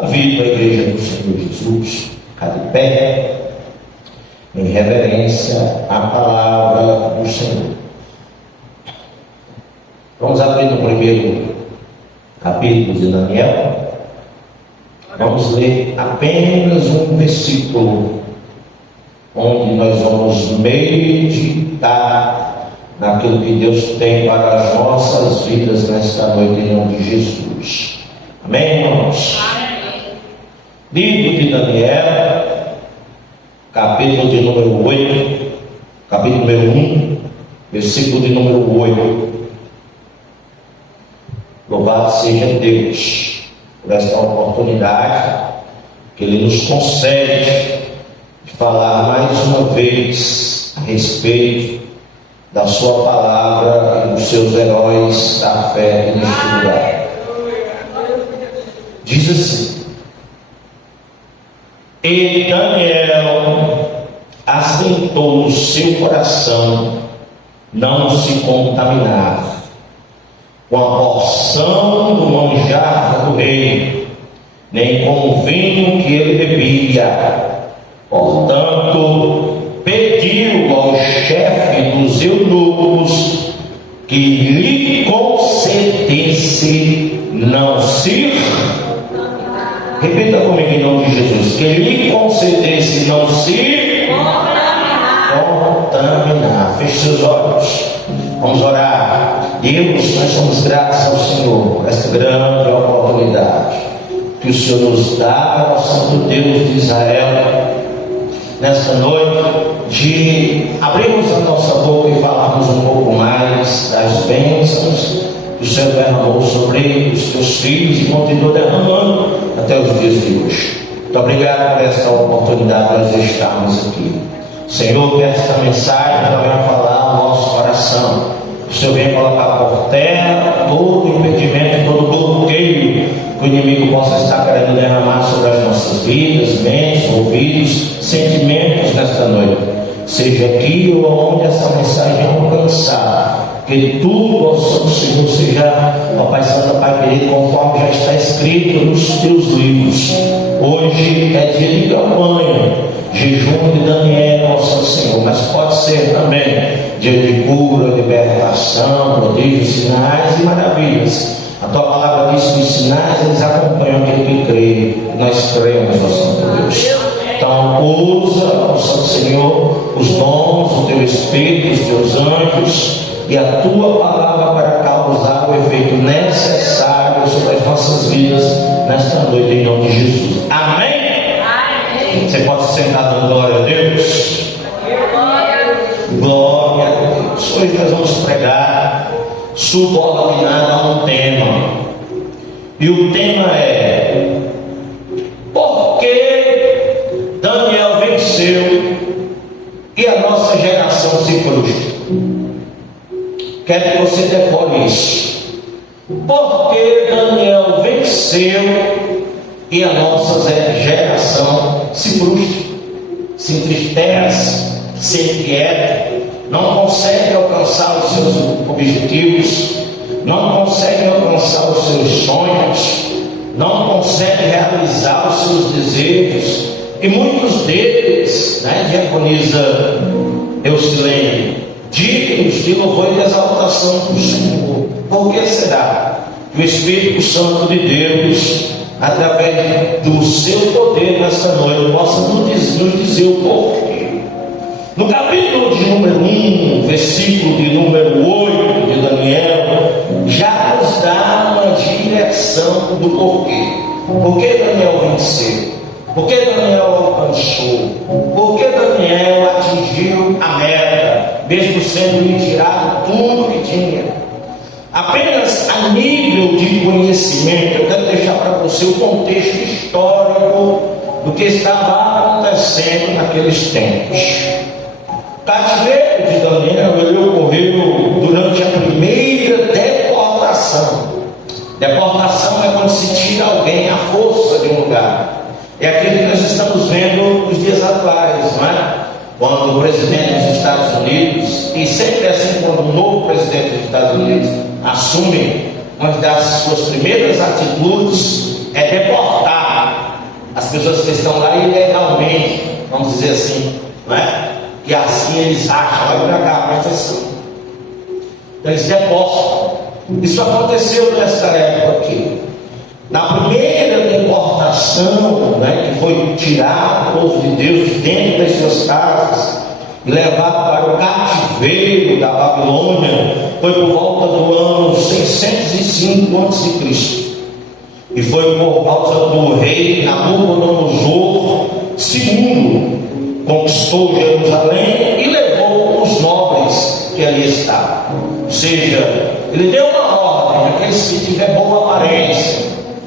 Convido a igreja do Senhor Jesus a de pé, em reverência à palavra do Senhor. Vamos abrir no primeiro capítulo de Daniel. Vamos ler apenas um versículo, onde nós vamos meditar naquilo que Deus tem para as nossas vidas nesta noite, em nome de Jesus. Amém, irmãos? Livro de Daniel, capítulo de número 8, capítulo número 1, versículo de número 8. Louvado seja Deus por esta oportunidade que Ele nos concede de falar mais uma vez a respeito da Sua palavra e dos seus heróis da fé neste lugar. Diz assim: e Daniel assentou no seu coração não se contaminar com a porção do manjar do rei, nem com o vinho que ele bebia. Portanto, pediu ao chefe dos eunucos que lhe concedesse não se... Repita comigo em nome de Jesus. Que lhe concedesse não se contaminar. Feche seus olhos. Vamos orar. Deus, nós somos gratos ao Senhor por esta grande oportunidade que o Senhor nos dá, ao Santo Deus de Israel, nesta noite, de abrirmos a nossa boca e falarmos um pouco mais das bênçãos que o Senhor derramou sobre os teus filhos e continua derramando até os dias de hoje. Muito obrigado por esta oportunidade de nós estarmos aqui. Senhor, que esta mensagem venha falar ao nosso coração. O Senhor venha colocar por terra todo impedimento, todo bloqueio que o inimigo possa estar querendo derramar sobre as nossas vidas, mentes, ouvidos, sentimentos nesta noite. Seja aqui ou onde essa mensagem alcançar, que tudo, ó Senhor, seja, ó Pai Santo, Pai querido, conforme já está escrito nos teus livros. Hoje é dia de campanha, jejum de Daniel, ó Senhor, mas pode ser também dia de cura, libertação, prodígios, sinais e maravilhas. A tua palavra diz que os sinais eles acompanham aquele que crê. Nós cremos, ó Santo Deus. Então usa, ó Santo Senhor, os dons do teu Espírito, os teus anjos e a tua palavra para causar o efeito necessário sobre as nossas vidas nesta noite, em nome de Jesus. Amém? Amém. Você pode se sentar dando glória a Deus? Glória a Deus. Hoje nós vamos pregar subordinado a um tema. E o tema é: por que Daniel venceu e a nossa geração se frustra? Quero que você decore isso. Por que Daniel venceu e a nossa geração se frustra, se entristece, se inquieta, não consegue alcançar os seus objetivos, não consegue alcançar os seus sonhos, não consegue realizar os seus desejos, e muitos deles, diaconisa Eucilene, dignos de louvor e de exaltação do Senhor. Por que será que o Espírito Santo de Deus, através do seu poder nesta noite, possa nos dizer o porquê? No capítulo de número 1, versículo de número 8 de Daniel, já nos dá uma direção do porquê. Por que Daniel venceu? Por que Daniel alcançou? Por que Daniel atingiu a meta, mesmo sendo lhe tirado tudo que tinha? Apenas a nível de conhecimento, eu quero deixar para você o contexto histórico do que estava acontecendo naqueles tempos. O cativeiro de Daniel ele ocorreu durante a primeira deportação. Deportação é quando se tira alguém à força de um lugar. É aquilo que nós estamos vendo nos dias atuais, não é? Quando o presidente dos Estados Unidos, e sempre assim quando o novo presidente dos Estados Unidos assume, uma das suas primeiras atitudes é deportar pessoas que estão lá ilegalmente, vamos dizer assim, não é? Que assim eles acham, vai pra cá, presta atenção. Então eles deportam. Isso aconteceu nessa época aqui. Na primeira deportação, né, que foi tirar o povo de Deus de dentro das suas casas e levar para o cativeiro da Babilônia, foi por volta do ano 605 a.C. E foi por causa do rei Nabucodonosor II, conquistou Jerusalém e levou os nobres que ali estavam. Ou seja, ele deu uma ordem: aqueles que tiver boa aparência,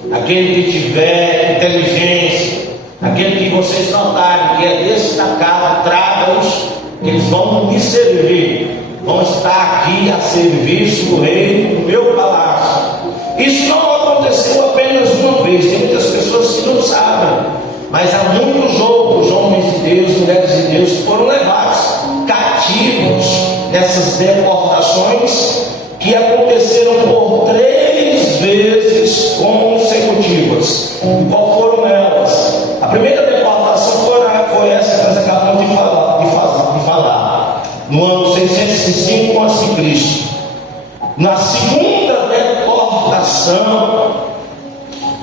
aquele que tiver inteligência, aquele que vocês notarem que é destacado, traga-os, eles vão me servir, vão estar aqui a serviço do rei no meu palácio. Isso não aconteceu apenas uma vez, tem muitas pessoas que não sabem, mas há muitos outros homens de Deus, mulheres de Deus, que foram levados cativos nessas deportações que aconteceram por 3 vezes consecutivas. E qual foram elas? A primeira deportação foi essa que nós acabamos de falar, no ano 605 a.C. Na segunda deportação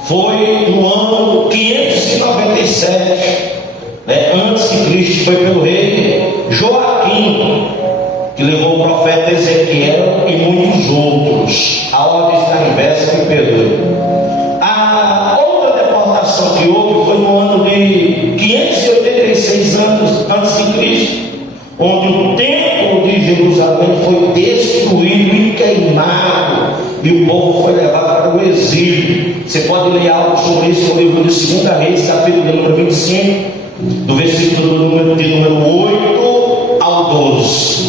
foi no ano 597, antes que Cristo, foi pelo rei Joaquim, que levou o profeta Ezequiel e muitos outros. A ordem está inversa, me perdoe. A outra deportação que houve foi no ano de 586 anos antes de Cristo, onde o templo de Jerusalém foi destruído e queimado, e o povo foi levado para o exílio. Você pode ler algo sobre isso no livro de 2 Reis, capítulo de número 25, do versículo de número 8 ao 12.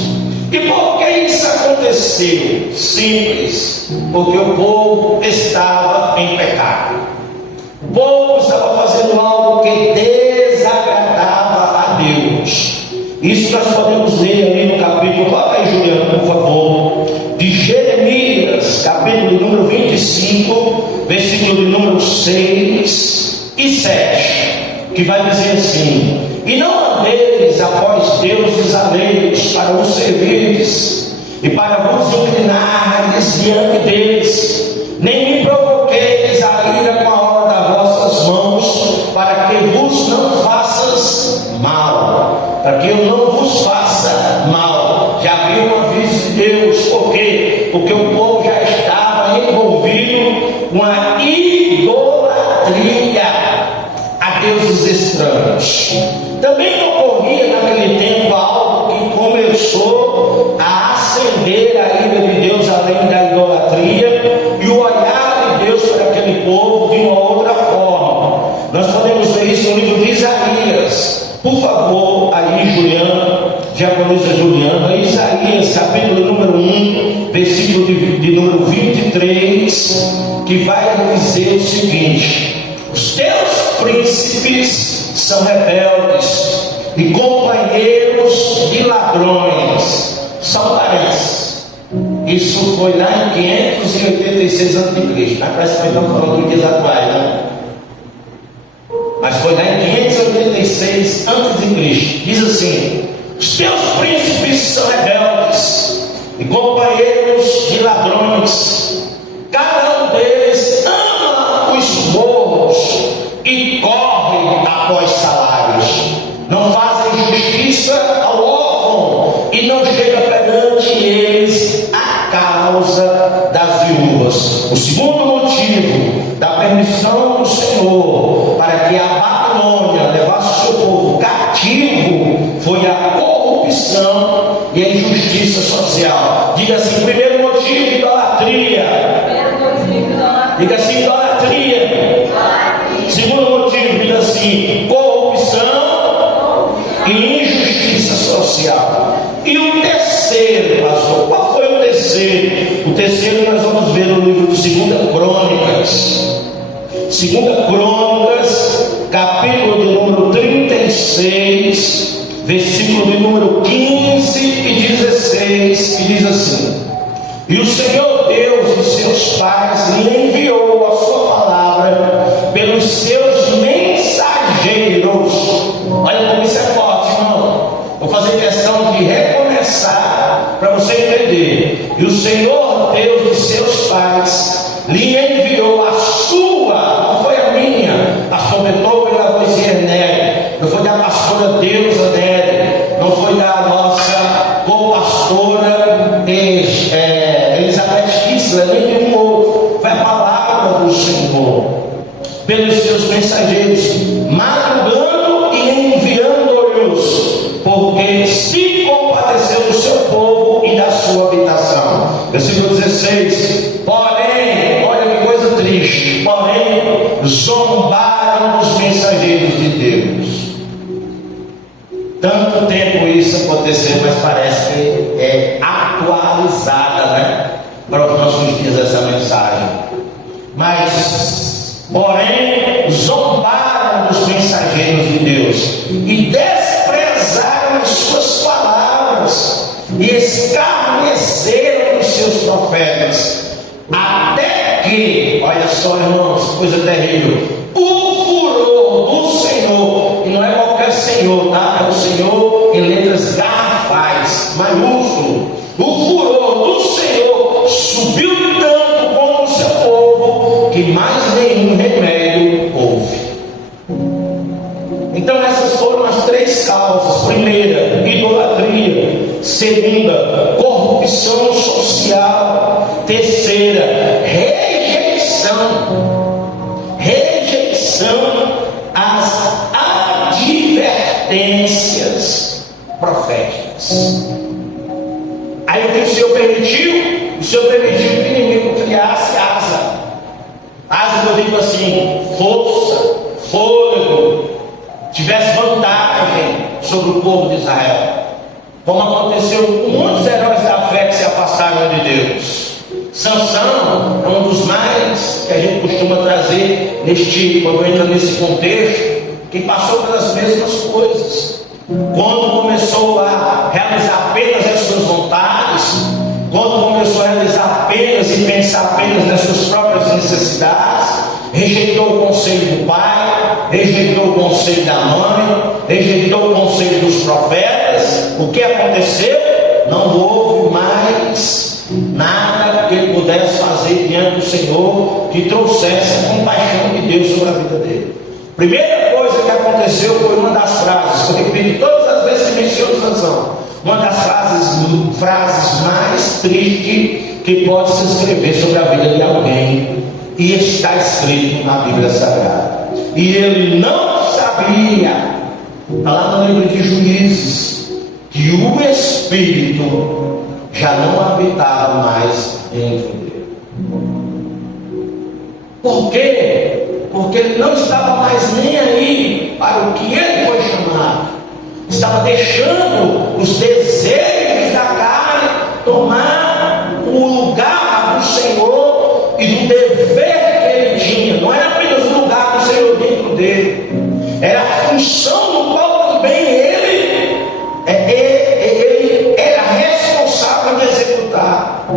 E por que isso aconteceu? Simples, porque o povo estava em pecado. O povo estava fazendo algo que desagradava a Deus. Isso nós podemos ler ali no capítulo, fala aí, Juliano, por favor, de Jeremias, capítulo número 25, versículo de número 6 e 7, que vai dizer assim: e não andeis após deuses alheios para os servires e para vos inclinares diante deles, nem me provoqueis a ira com a hora das vossas mãos, para que vos não faças mal, para que eu não vos faça mal. Já viu o aviso de Deus? Por quê? Porque o povo já estava envolvido com a idolatria a deuses estranhos. Também ocorria naquele tempo algo que começou a acender a ira de Deus, além da idolatria, e o olhar de Deus para aquele povo de uma outra forma. Nós podemos ver isso no livro de Isaías. Por favor, aí, Juliana, diaconisa Juliana, Isaías, capítulo número 1, versículo de número 23, que vai dizer o seguinte: os teus príncipes são rebeldes e companheiros de ladrões, são parentes. Isso foi lá em 586 a.C. Parece que estamos falando dos dias atuais, né? Mas foi lá em 586 a.C. Diz assim: os teus príncipes são rebeldes e companheiros de ladrões, cada um deles ama os morros e corre após salários, não fazem justiça ao órfão e não chega perante eles a causa das viúvas. O segundo motivo da permissão do Senhor para que a Babilônia levasse o seu povo cativo foi a corrupção e a injustiça social. Diga assim: primeiro motivo, idolatria. Diga assim: idolatria. Segundo motivo, diga assim: corrupção e injustiça social. E o terceiro, pastor, qual foi o terceiro? O terceiro nós vamos ver no livro de 2 Crônicas. 2 Crônicas, capítulo de número 36, versículo de número 15 e 16, que diz assim: e o Senhor Deus de seus pais lhe enviou a sua palavra pelos seus mensageiros seus mensageiros, madrugando e enviando-os, porque se compadeceu do seu povo e da sua habitação. Versículo 16. Porém, olha que coisa triste, porém zombaram os mensageiros de Deus. Tanto tempo isso aconteceu, mas parece que é atualizada, né, para os nossos dias essa mensagem. Mas, porém, zombaram dos mensageiros de Deus e desprezaram as suas palavras e escarneceram os seus profetas, até que, olha só, irmãos, coisa terrível, o furor do Senhor, e não é qualquer Senhor, tá? É o Senhor em letras garrafais, maiúsculo. O furor do Senhor subiu tanto contra o seu povo, que mais nenhum remédio houve. Então essas foram as três causas: primeira, idolatria; segunda, corrupção social; terceira, rejeição às advertências proféticas. Aí o que o Senhor permitiu? O Senhor permitiu que o inimigo criasse asa. Asa, eu digo assim, força, fôlego, tivesse vantagem sobre o povo de Israel, como aconteceu com muitos heróis da fé que se afastaram de Deus. Sansão é um dos mais que a gente costuma trazer quando entra nesse contexto, que passou pelas mesmas coisas. Quando começou a realizar apenas as suas vontades, quando começou a realizar apenas e pensar apenas nas suas próprias necessidades, rejeitou o conselho do pai, rejeitou o conselho da mãe, rejeitou o conselho dos profetas. O que aconteceu? Não houve mais nada que ele pudesse fazer diante do Senhor que trouxesse a compaixão de Deus sobre a vida dele. Primeira coisa que aconteceu foi uma das frases, que eu repito todas as vezes que menciono Sansão, uma das frases mais tristes que pode se escrever sobre a vida de alguém, e está escrito na Bíblia Sagrada. E ele não sabia, está lá no livro de Juízes, que o Espírito já não habitava mais dentro dele. Por quê? Porque ele não estava mais nem aí para o que ele foi chamado. Estava deixando os desejos da carne tomar o lugar do Senhor e do dever que ele tinha. Não era apenas o lugar do Senhor dentro dele, era a função no qual também ele era responsável de executar.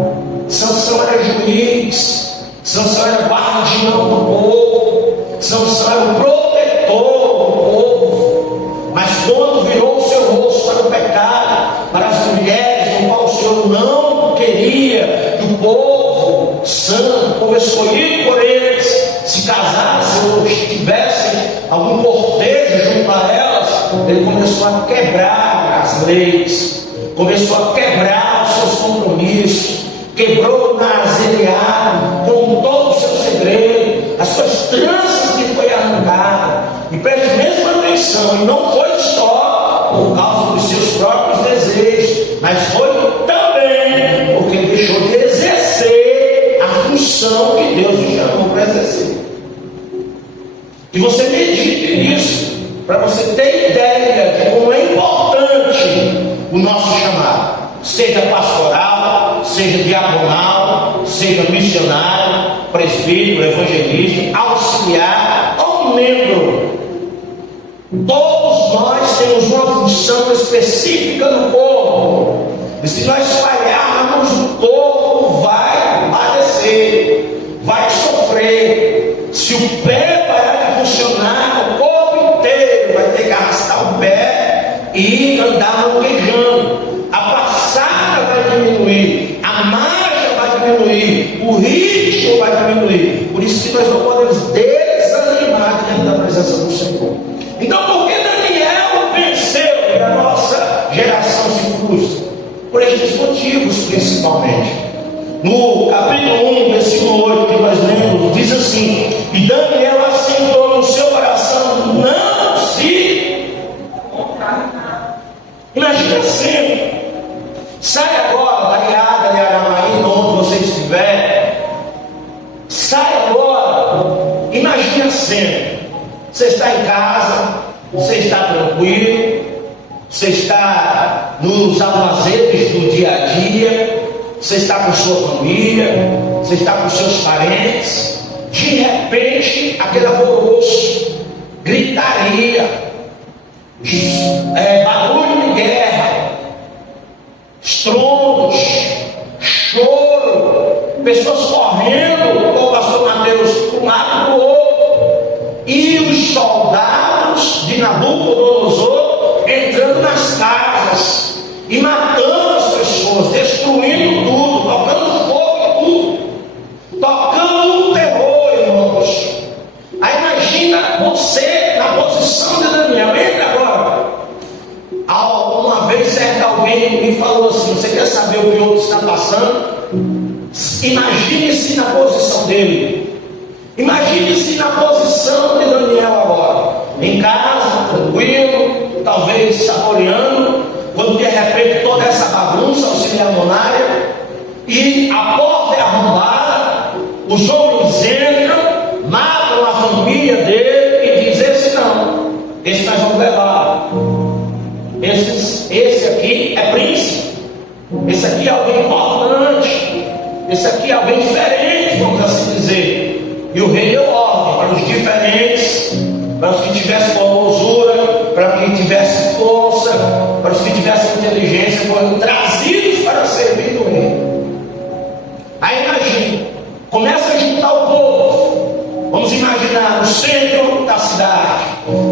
Sansão era juiz, Sansão era guardião do povo, Sansão era o protetor do povo. Mas quando virou o seu rosto para o pecado, para as mulheres, no qual o Senhor não queria que o povo santo, o povo escolhido por eles, se casassem ou tivessem algum cortejo junto a elas, ele começou a quebrar as leis, começou a quebrar os seus compromissos, quebrou na azereado com todo o seu segredo, as suas tranças que foi arrancada. E preste mesmo atenção, e não foi só por causa dos seus próprios desejos, mas foi também porque ele deixou de exercer a função que Deus o chamou para exercer. E você medite nisso, para você ter ideia de como é importante o nosso chamado, seja pastoral, seja diaconal, seja missionário, presbítero, evangelista, auxiliar ou membro. Todos nós temos uma função específica no corpo, e se nós falharmos, o corpo vai padecer, vai sofrer. Se o pé parar de funcionar, o corpo inteiro vai ter que arrastar o pé e andar manquejando. A passada vai diminuir, a marcha vai diminuir, o ritmo vai diminuir. Por isso que nós não podemos desanimar diante da presença do Senhor. Então, por que Daniel venceu e a nossa geração se frustra? Por estes motivos, principalmente. No capítulo 1, versículo 8, que nós lemos, diz assim: e Daniel assentou no Você está em casa, você está tranquilo, você está nos afazeres do dia a dia, você está com sua família, você está com seus parentes. De repente, aquele alvoroço, gritaria, barulho de guerra, estrondos, choro, pessoas correndo, como o pastor Mateus, de um lado para o outro, e os soldados de Nabucodonosor entrando nas casas e matando as pessoas, destruindo tudo, tocando fogo em tudo, tocando o terror, irmãos. Aí imagina você na posição de Daniel. Entra agora. Uma vez certo alguém me falou assim: você quer saber o que o outro está passando? Imagine-se na posição dele. Imagine-se na posição de Daniel agora, em casa, tranquilo, talvez saboreando, quando de repente toda essa bagunça auxiliar e a porta é arrombada, os homens entram, matam a família dele e dizem: esse não, esse nós vamos levar. Esse aqui é príncipe, esse aqui é alguém importante, esse aqui é alguém diferente, vamos assim dizer. E o rei deu ordem para os diferentes, para os que tivessem formosura, para os que tivessem força, para os que tivessem inteligência, foram trazidos para servir o rei. Aí imagina, começa a juntar o povo. Vamos imaginar o centro da cidade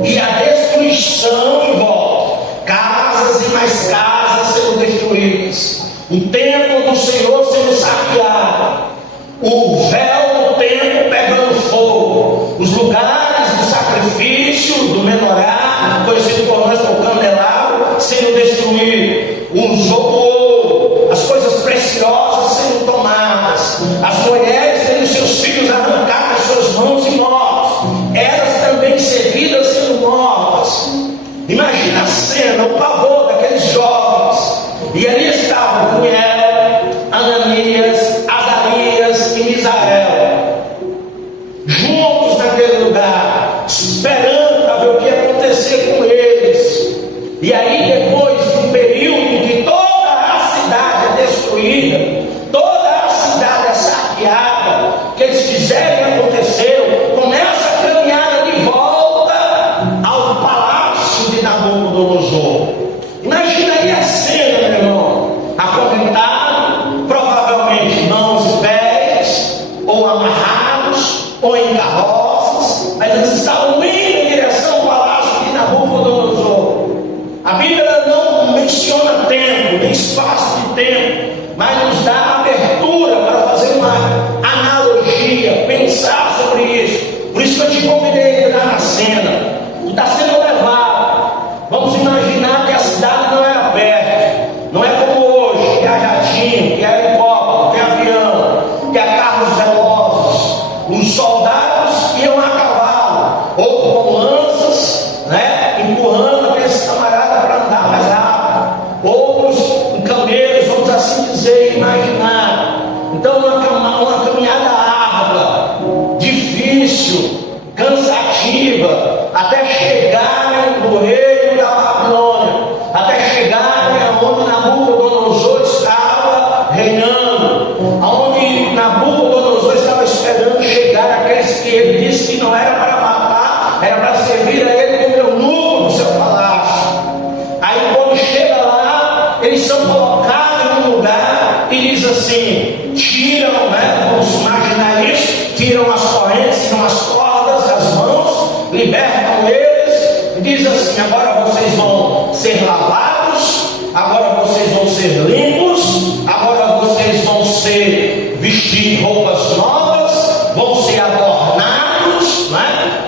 e a destruição em volta, casas e mais casas sendo destruídas, o templo do Senhor sendo saqueado, o véu do templo pegando fogo, os lugares do sacrifício, do menorá, conhecido por nós como candelabro, sendo destruído, o ouro, as coisas preciosas sendo tomadas, as mulheres tendo seus filhos arrancados das suas mãos e mortos, elas também servidas sendo mortas. Imagina a cena, o pavor daqueles jovens. E ali estavam Daniel, Ananias, Azarias e Misael, juntos naquele lugar, esperando para ver o que ia acontecer com eles. E aí, depois de um período em que toda a cidade é destruída, toda a cidade é saqueada, que eles fizeram e aconteceu, começa a caminhada de volta ao palácio de Nabucodonosor. Imagina aí a cena, meu irmão, acorrentado, provavelmente mãos e pés, ou amarrados, ou em carroças, mas eles estavam indo em direção ao palácio de Nabucodonosor. A Bíblia não menciona tempo, nem espaço de tempo, mas nos dá abertura para fazer uma analogia, pensar sobre isso. Por isso que eu te convidei a entrar na cena. Tu está sendo levado. Vamos imaginar que a cidade não era perto, não é como hoje, que é jatinho, que é helicóptero, que é avião, que é carros velozes. Os soldados iam a cavalo, ou com lanças, empurrando aqueles camaradas para andar mais rápido, outros em camelos, vamos assim dizer, imaginar. Então uma caminhada árdua, difícil, cansativa, até chegarem no reino da Babilônia, até chegarem aonde Nabucodonosor estava reinando, aonde Nabucodonosor estava esperando chegar aqueles que ele disse que não era para matar, era para servir a ele como eunuco no seu palácio. Aí quando chega lá, eles são colocados num lugar e diz assim: tiram, vamos imaginar isso, tiram as correntes, tiram as cordas das mãos, libertam eles, e diz assim: agora vocês vão ser lavados, agora vocês vão ser limpos, agora vocês vão ser vestir roupas novas, vão ser adornados,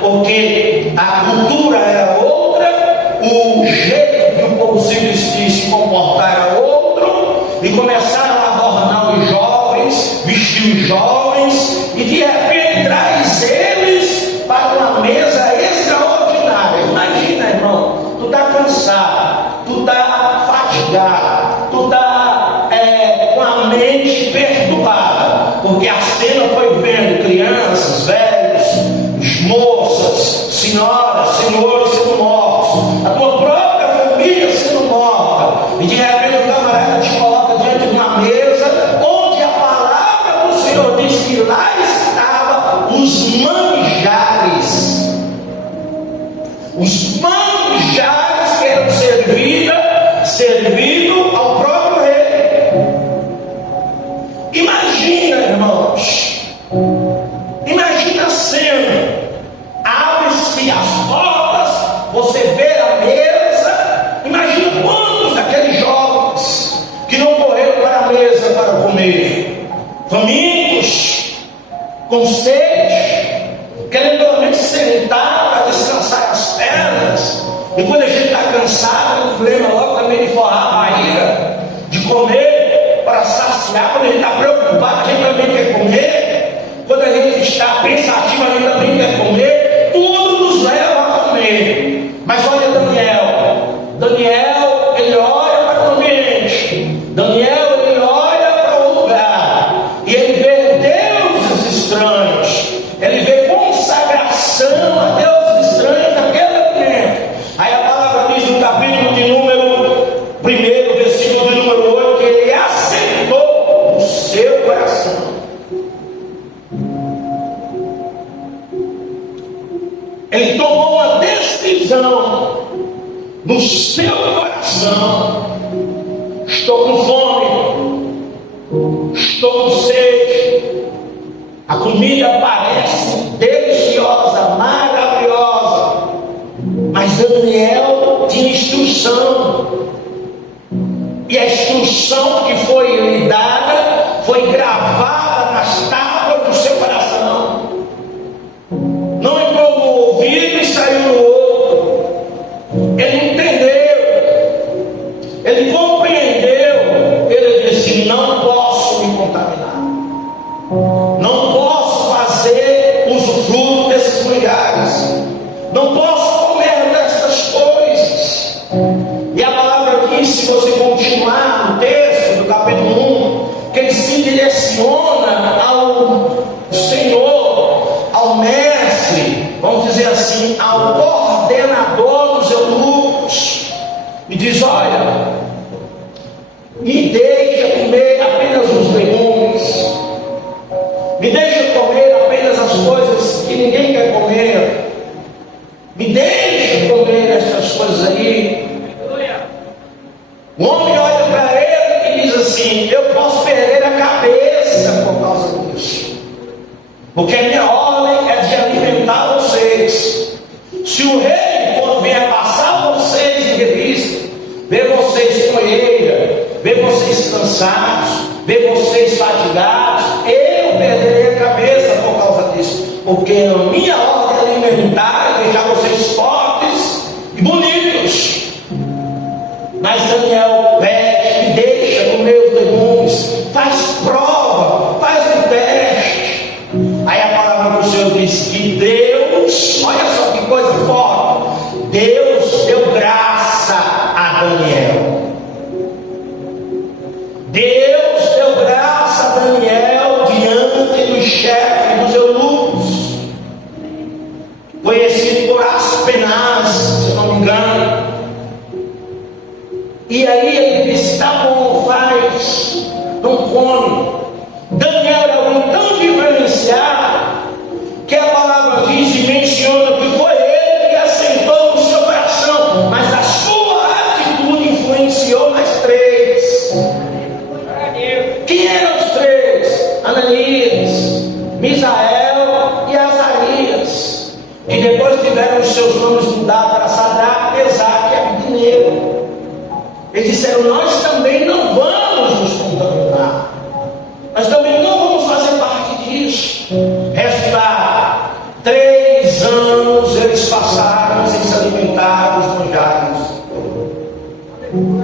porque a cultura era outra, o jeito que o povo se comportar era outro, e começaram a adornar os jovens, vestir os jovens, e de repente traz eles para uma mesa extraordinária. Imagina, irmão, tu está cansado, tu está fatigado, tu está com a mente perturbada, porque a cena foi vendo crianças, velhos, moças, senhoras, senhoras, senhores sendo mortos, a tua própria família sendo morta, e de repente o camarada te coloca diante de uma mesa, onde a palavra do Senhor diz que lá estavam os manjares. Os manjares que eram servidos ao próprio rei. Imagina, irmãos, imagina a cena. Abre-se as portas, você vê a mesa. Imagina quantos daqueles jovens que não correram para a mesa para comer, famintos, com sede, querendo pelo menos sentar para descansar as pernas. E quando a gente está cansado, a gente lembra logo também de forrar a barriga, de comer para saciar. Quando a gente está preocupado, a gente também quer comer. Quando a gente está pensativo, a gente também quer comer. Tudo nos leva a comer. Mas olha Daniel, ele olha para o ambiente. Daniel, ele olha para o lugar. E ele vê deuses estranhos. Ele vê consagração a deuses estranhos naquele momento. Aí a palavra diz no capítulo de número 1, versículo de número 8, que ele assentou no seu coração. Ele tomou uma decisão no seu coração: estou com fome, estou com sede. A comida parece deliciosa, maravilhosa, mas Daniel tinha instrução, e a instrução que foi lhe dada foi gravada nas tábuas do seu coração. Não entrou no ouvido e saiu no outro. Ele entendeu, ele compreendeu. Ele disse: não posso me contaminar, não posso fazer usufruto desses lugares, não posso comer dessas coisas. E a palavra diz, se você continuar no texto do capítulo 1, que ele se direciona ao Senhor, ao mestre, vamos dizer assim, ao coordenador dos eunucos, e diz: olha, me deixa comer apenas os legumes, me deixa comer apenas as coisas que ninguém quer comer, me deixa comer essas coisas aí. O homem olha para ele e diz assim: eu posso perder a cabeça por causa disso, porque a minha ordem é de alimentar vocês. Se o rei, quando vier passar vocês em revista, ver vocês com colheira, ver vocês cansados, ver vocês fatigados, eu perderei a cabeça por causa disso, porque a minha ordem alimentar é deixar vocês fortes e bonitos. Mas Daniel pede e deixa comer os legumes, faz prova, faz um teste. Aí a palavra do Senhor diz que Deus, olha só que coisa forte, Deus deu graça a Daniel. Deus deu graça a Daniel diante do chefe dos eunucos, conhecido por Aspenaz, se eu não me engano. E aí ele disse: tá bom, faz, não come. Daniel era alguém tão diferenciado que a palavra diz e menciona que foi ele que assentou no seu coração, mas a sua atitude influenciou mais três. Quem eram os três? Ananias, Misael e Azarias, que depois tiveram os seus nomes mudados para Sadraque, Mesaque e Abednego. Eles disseram: nós também não vamos nos contaminar, nós também não vamos fazer parte disso. Resultado: 3 anos eles passaram sem se alimentar dos manjares.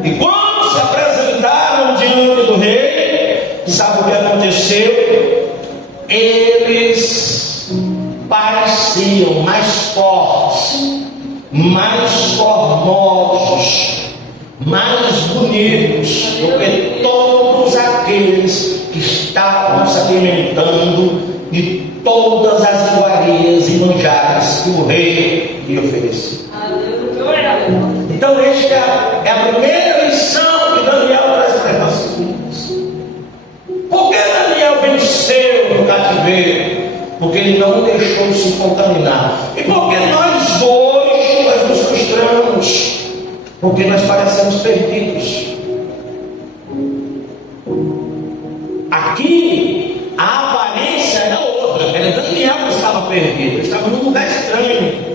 E quando se apresentaram diante do rei, sabe o que aconteceu? Eles pareciam mais fortes, mais formosos, mais bonitos do que todos aqueles que estavam se alimentando de todas as iguarias e manjares cereais que o rei lhe oferecia. Então, esta é a primeira lição que Daniel traz para nossas vidas. Por que Daniel venceu no cativeiro? Porque ele não deixou se contaminar. E por que nós hoje nos frustramos? Porque nós parecemos perdidos. Aqui a aparência era outra. Era Daniel que estava perdido. Ele estava num lugar estranho.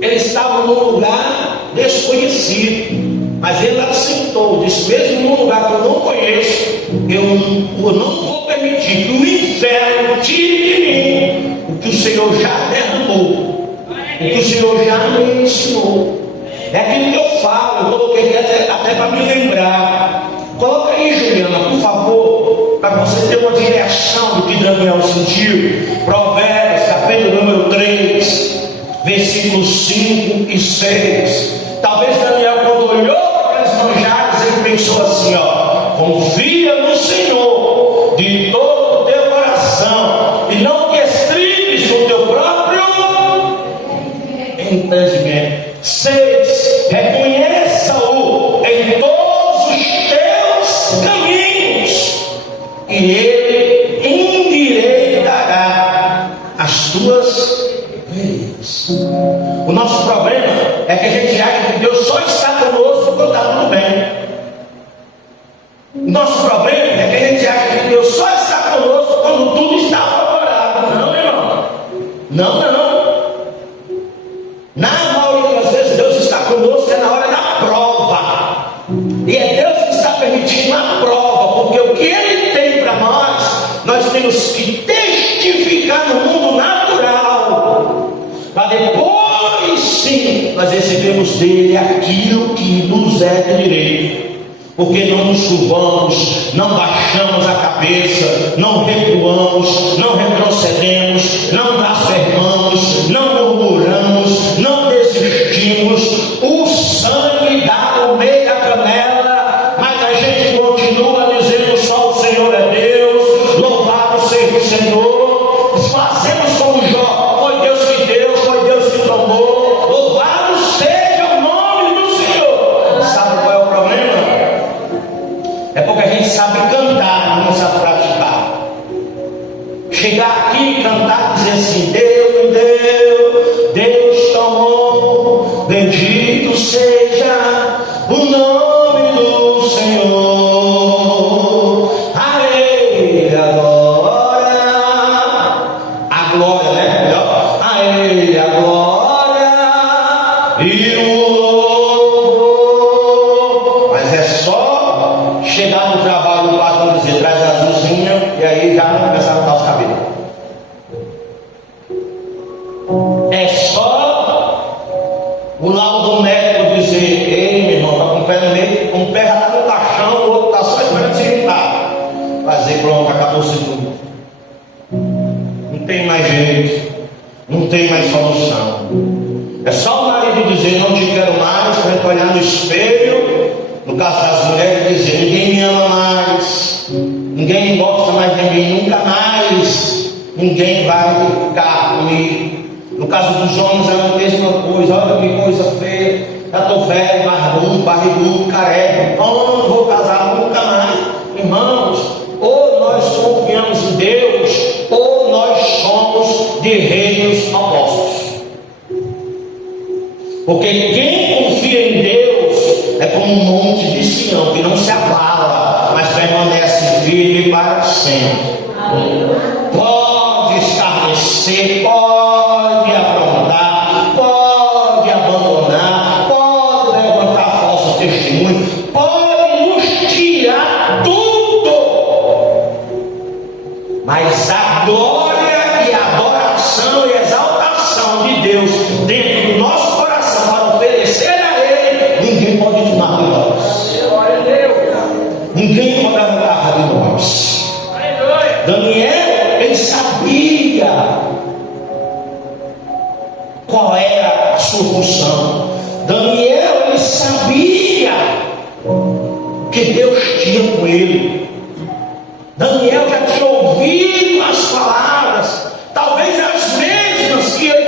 Ele estava num lugar desconhecido. Mas ele aceitou, disse: mesmo num lugar que eu não conheço, eu não vou permitir que o inferno tire de mim o que o Senhor já derramou, o que o Senhor já me ensinou. É aquilo que eu falo, eu coloquei até para me lembrar. Coloca aí, Juliana, por favor, para você ter uma direção do que Daniel sentiu. Provérbios, capítulo número 3, versículos 5 e 6. Talvez Daniel, quando olhou para aqueles manjares, ele pensou assim: confia no Senhor de todo o teu coração e não te estribes no teu próprio entendimento. 6. Reconheça-o em todos os teus caminhos e ele endireitará as tuas veredas. O nosso problema é que a gente acha que Deus só está conosco quando está tudo bem. O nosso problema é que a gente acha que Deus só está conosco quando tudo está favorável. Não, irmão. Não. Na maioria das vezes Deus está conosco é na hora da prova. E é Deus que está permitindo a prova, porque o que Ele tem para nós temos que testificar no mundo natural, para depois sim nós recebemos dele aquilo que nos é de direito. Porque não nos curvamos, não baixamos a cabeça, não recuamos, não retrocedemos, não blasfemamos, não murmuramos, não desistimos. O sangue dá no meio da canela, mas a gente continua dizendo: só o Senhor é Deus, louvado seja o Senhor. Fazemos como Jó: foi Deus que deu, foi Deus que tomou, louvado seja o nome do Senhor. Sabe qual é o problema? É porque a gente sabe cantar, mas não sabe praticar. Chegar aqui e cantar e dizer assim: Deus me deu, Deus tomou, bendito seja o nome do Senhor. A Ele a glória, né? Melhor. A Ele a glória e o louvor. Mas é só chegar no trabalho, o patrão dizer: traz a azulzinha, e aí já começar a botar os cabelos. É só o laudo médico dizer: ei, meu irmão, está com o pé no meio, um pé já está no caixão, o outro está só esperando se juntar. Fazer, pronto, acabou-se tudo. Não tem mais jeito, não tem mais solução. É só o marido dizer: não te quero mais, para gente olhar no espelho. No caso das mulheres, dizer: ninguém me ama mais, ninguém gosta mais de mim, nunca mais ninguém vai ficar comigo. No caso dos homens é a mesma coisa: olha que coisa feia, já estou velho, barrigudo, careca, não vou casar nunca mais. Irmãos, ou nós confiamos em Deus, ou nós somos de reinos opostos. Porque quem confia em Deus é como um monte de Sião, que não se abala, mas permanece firme para sempre. Pode estarrecer, pode aprontar, pode abandonar, pode levantar falso testemunho, pode nos tirar tudo, mas a glória e a adoração e a exaltação de Deus dentro do nosso coração para oferecer a Ele, ninguém pode tomar de nós. Ninguém pode arrancar de nós. Daniel, ele sabia qual era a sua função. Daniel, ele sabia que Deus tinha com ele. Daniel já tinha ouvido as palavras, talvez as mesmas que ele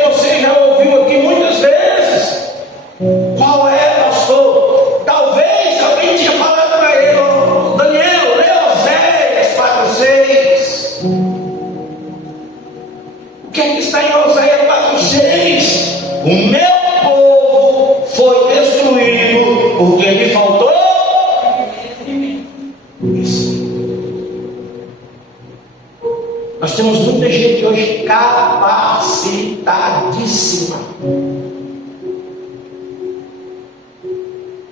meu povo foi destruído porque lhe faltou isso. Nós temos muita gente hoje capacitadíssima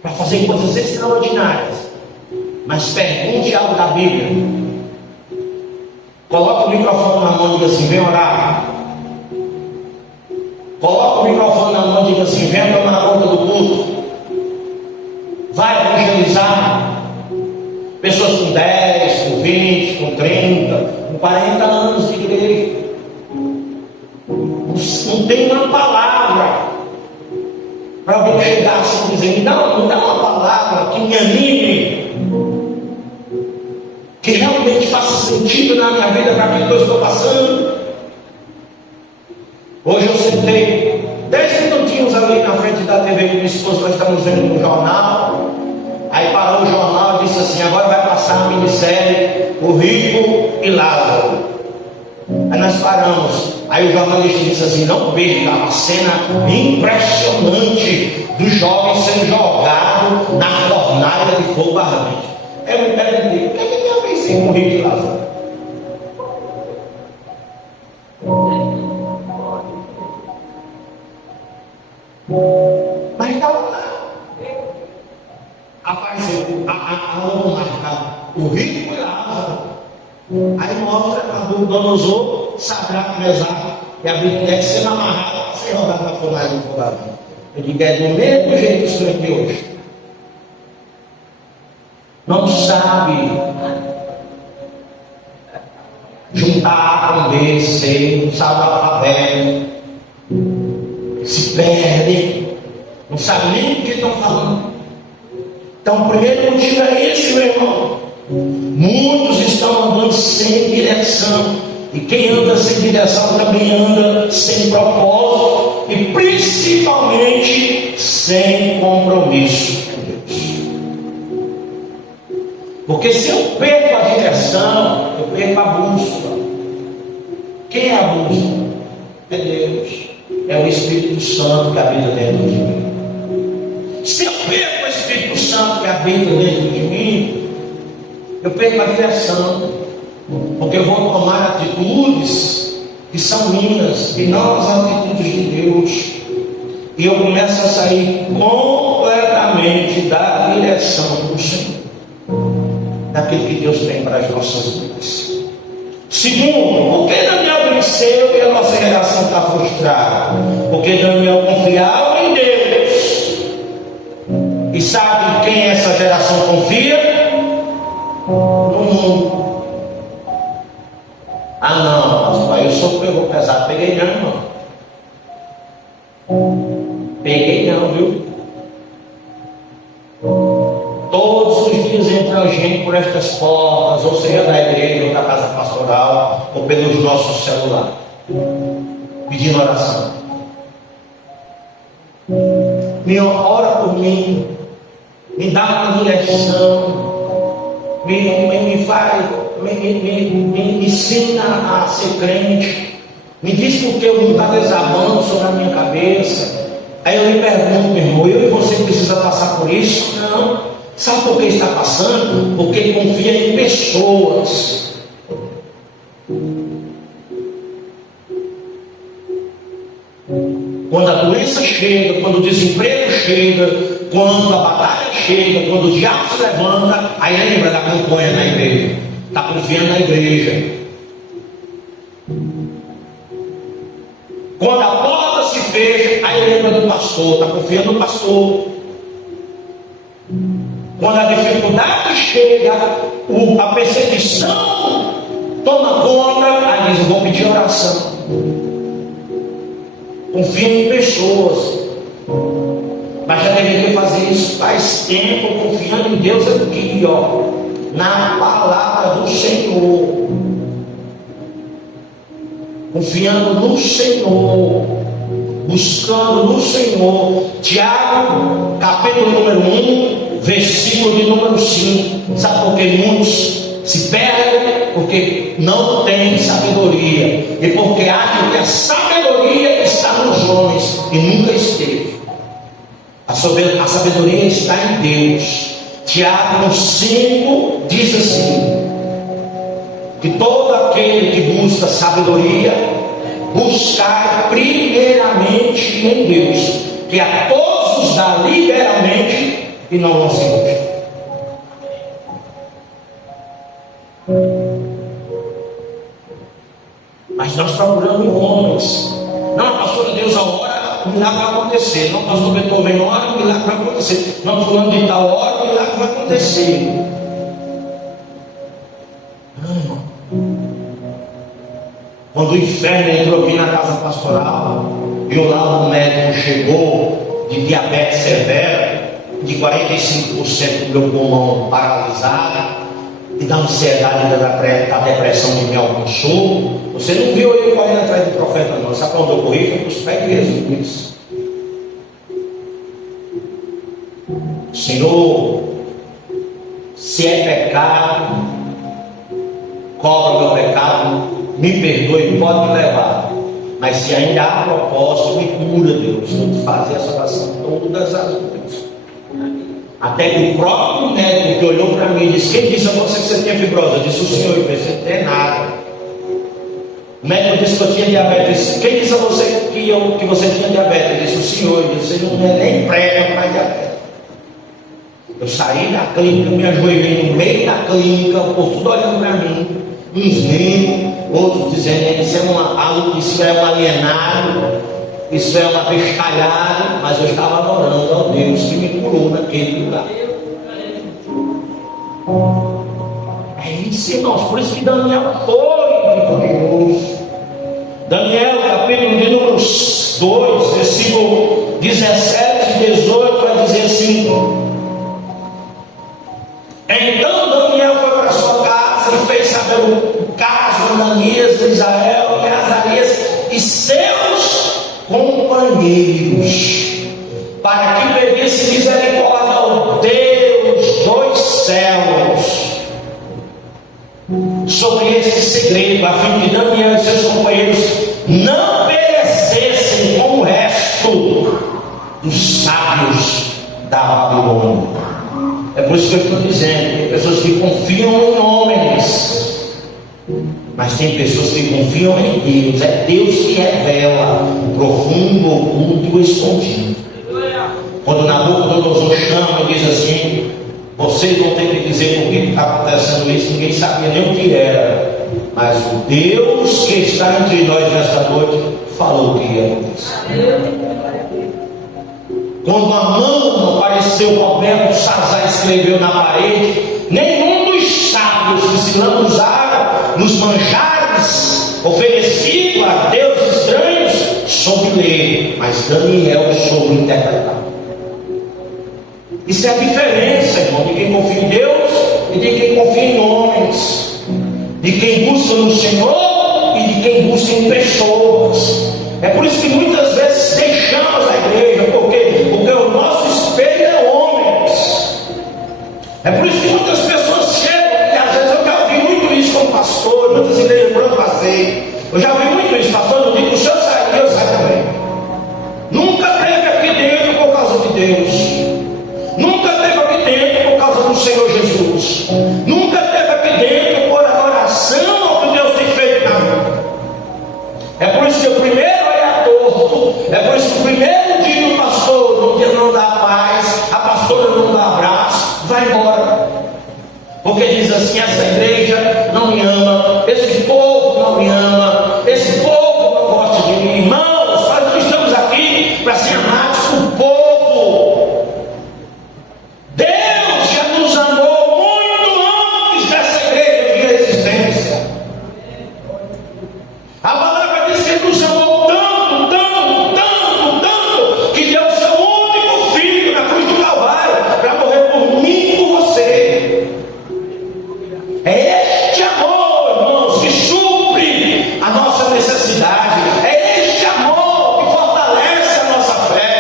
para fazer coisas extraordinárias, mas pergunte algo da Bíblia. Coloca o microfone na mão e diga assim: vem orar. Coloca o microfone na mão e diga assim: vem tomar conta do culto. Vai evangelizar. Pessoas com 10, com 20, com 30, com 40 anos de igreja. Não tem uma palavra para alguém chegar assim e dizer: me dá uma palavra que me anime, que realmente faça sentido na minha vida para aquilo que eu estou passando. Hoje eu sentei 10 minutinhos ali na frente da TV com minha esposa, nós estamos vendo no jornal. Aí parou o jornal e disse assim: agora vai passar a minissérie O Rico e Lázaro. Aí nós paramos. Aí o jornalista disse assim: não perca a cena impressionante do jovem sendo jogado na fornalha de fogo ardente. Eu me perguntei: o que tem a ver com o Rico e Lázaro? Mas estava lá. Apareceu a logomarca O Rico e Lázaro. Aí mostra a Nabucodonosor, Sadraque, Mesaque e Abednego sendo amarrado, sem rodar na fornalha de fogo ardente. Eu digo: é do mesmo jeito que estou aqui hoje. Não sabe juntar, com B, C, não sabe o alfabeto, se perde, não sabe nem o que estão falando. Então, o primeiro motivo é esse, meu irmão. Muitos estão andando sem direção, e quem anda sem direção também anda sem propósito e principalmente sem compromisso com Deus. Porque se eu perco a direção, eu perco a bússola. Quem é a bússola? É Deus. É o Espírito Santo que habita dentro de mim. Se eu perco o Espírito Santo que habita dentro de mim, eu perco a direção. Porque eu vou tomar atitudes que são minhas e não as atitudes de Deus. E eu começo a sair completamente da direção do Senhor, daquilo que Deus tem para as nossas vidas. Segundo, por que Daniel venceu e a nossa geração está frustrada? Porque Daniel confiava em Deus. E sabe quem essa geração confia? No mundo. Ah não, pastor, aí o senhor pegou pesado. Peguei não, irmão. Peguei não, viu? Todos os dias entra gente por estas portas, ou seja da igreja, ou da casa pastoral, ou pelos nossos celulares, pedindo oração. Me ora por mim, me dá uma direção, me faz, me ensina a ser crente, me diz porque o mundo está desabando sobre a minha cabeça. Aí eu lhe pergunto, meu irmão, eu e você precisa passar por isso? Não. Sabe por que está passando? Porque confia em pessoas. Quando a doença chega, quando o desemprego chega, quando a batalha chega, quando o diabo se levanta, aí lembra da campanha na igreja. Está confiando na igreja. Quando a porta se fecha, aí lembra do pastor, está confiando no pastor. Quando a dificuldade chega, a perseguição toma conta, aí diz: eu vou pedir oração. Confia em pessoas. Mas já deveria fazer isso faz tempo, confiando em Deus aqui, ó, na palavra do Senhor. Confiando no Senhor, buscando no Senhor. Tiago, capítulo número 1, versículo de número 5. Sabe por que muitos se perdem? Porque não têm sabedoria, e porque acham que a sabedoria está está nos homens e nunca esteve. A sabedoria está em Deus. Tiago 5 diz assim: que todo aquele que busca sabedoria, buscar primeiramente em Deus, que a todos os dá liberalmente e não vão se buscar. Mas nós procuramos homens. Não, pastor, Deus, a hora o milagre vai acontecer. Não, pastor Beethoven, a hora o milagre vai acontecer. Não, fulano de tal hora o milagre vai acontecer. Quando o inferno entrou aqui na casa pastoral e o laudo médico chegou de diabetes severa, de 45% do meu pulmão paralisado, e da ansiedade da depressão que me alcançou, você não viu eu correndo atrás do profeta, não. Sabe para onde eu corri? Foi para os pés de Jesus. Senhor, se é pecado, cobra o meu pecado, me perdoe, pode me levar. Mas se ainda há propósito, me cura, Deus. Vou te fazer essa oração todas as vezes. Até que o próprio médico que olhou para mim e disse: quem disse a você que você tinha fibrose? Eu disse: o senhor. Eu pensei: não tem nada. O médico disse que eu tinha diabetes. Quem disse a você que você tinha diabetes? Eu disse: o senhor. Eu disse: você não é nem prega para diabetes. Eu saí da clínica, me ajoelhei no meio da clínica, o povo tudo olhando para mim, uns rindo, outros dizendo: isso é isso é um alienado, isso é uma pescalhada. Mas eu estava adorando ao Deus que me curou naquele lugar. É isso, irmãos. Por isso que Daniel foi vitorioso. Daniel, capítulo de número 2, versículo 17 e 18, vai dizer assim: então Daniel foi para sua casa e fez saber o caso de Ananias, Israel e Azarias e seus companheiros, para que pedisse misericórdia ao Deus dos céus sobre esse segredo, a fim que Daniel e seus companheiros não perecessem como o resto dos sábios da Babilônia. É por isso que eu estou dizendo: tem pessoas que confiam em homens, mas tem pessoas que confiam em Deus. É Deus que revela o profundo, o oculto e o escondido. Quando Nabucodonosor chama e diz assim: vocês vão ter que dizer por que está acontecendo isso, ninguém sabia nem o que era, mas o Deus que está entre nós nesta noite falou o que ia acontecer. Quando a mão apareceu, Roberto Sazar escreveu na parede, nenhum dos sábios que se lambuzaram nos manjares oferecidos a deuses estranhos soube ler, mas Daniel soube interpretar. Isso é a diferença, irmão, de quem confia em Deus e de quem confia em homens, de quem busca no Senhor e de quem busca em pessoas. É por isso que muitas vezes deixamos a igreja, porque o nosso espelho é homens. É por isso que muitas pessoas chegam, e às vezes eu já ouvi muito isso como pastor, muitas igrejas por onde passei. Eu já ouvi muito isso, pastor, não digo que o senhor saiu, eu saio também. Nunca teve aqui dentro por causa de Deus. Nunca teve aqui dentro por causa do Senhor Jesus. Nunca teve aqui dentro por adoração ao que Deus tem feito na vida. É por isso que o primeiro é por isso que o primeiro dia do pastor não dá paz, a pastora não dá abraço, vai embora. Porque diz assim: essa igreja não me ama, esse povo não me ama, esse povo não gosta de mim. Irmãos, nós não estamos aqui para ser amados por povo. Deus já nos amou muito antes dessa igreja de existência. A palavra diz que Ele nos amou que deu o seu único filho na cruz do Calvário para morrer por mim e por você. É este amor, irmãos, que supre a nossa necessidade. É este amor que fortalece a nossa fé.